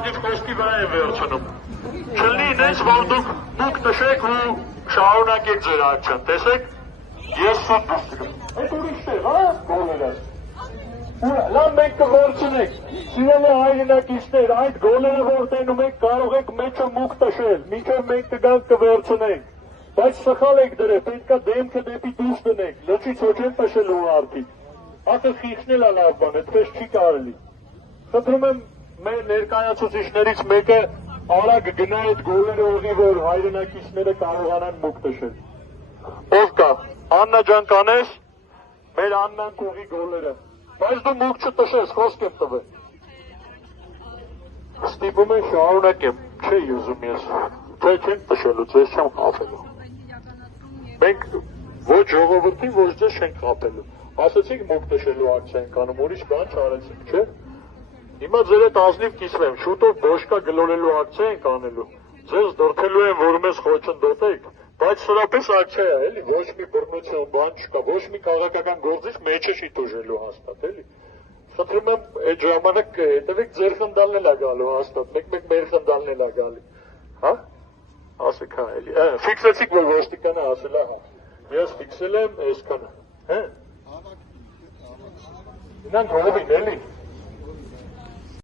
ազնիվ խոսքի վրա են վերցնում։ Չլինի ինձ, որ դուք մուկ տշեք ու շարունակեք ձեր ակցիան, տեսեք, ես սուտ դուստրում։ Այդ ուրիշ է, հա, գոլերը։ Լավ մենք կվերցնենք, սիրելի հայրենակիցներ, այդ գոլերը որ տենում եք կարող եք մեջը մուկ տշել, մինչև մենք կգանք կվերցնենք, բայց սխալ եք դրել, պետք է դեմքը դեպի դուրս դնենք, լճից ոչ են տշելու արդիկ, հատը խիչնել է լավ բան, այդպես չի կարելի։ Խնդրում եմ մեր ներկայացուցիչներից մեկը արագ գնա այդ գոլերը ուղղի, որ հայրենակիցները կարողանան մուկ տշել։ Ով կա, Աննա ջան կանես, մեր Աննան կուղի գոլերը։ Բայց դու մուկ չտշես, խոսք եմ տվել։ Ստիպում են շարունակեմ, չէի ուզում ես, թե չենք տշելու, ձեզ չեմ խաբելու։ Մենք ոչ ժողովրդին, ոչ ձեզ չենք խաբելու։ Ասացիք մուկ տշելու ակցիա ենք անում, ուրիշ բան չարեցիք, չէ։ Հիմա ձեր հետ ազնիվ կիսվեմ, շուտով բոշկա գլորելու ակցիա ենք անելու։ Ձեզ դրդելու են, որ մեզ խոչընդոտեք, բայց սրապես ակցիա է, էլի, ոչ մի բռնություն, բան չկա, ոչ մի քաղաքական գործիչ մեջը չի տուժելու հաստատ, էլի։ Խնդրում եմ այդ ժամանակ հետևեք ձեր խնդալն էլ է գալու հաստատ, մեկ մեր խնդալն էլ է գալի։ Հա? Ասեք հա, էլի։ Ֆիքսեցիք, որ ոստիկանը ասել է հա։ Ես ֆիքսել եմ այսքանը, հա։ Ինանք հովին, էլի։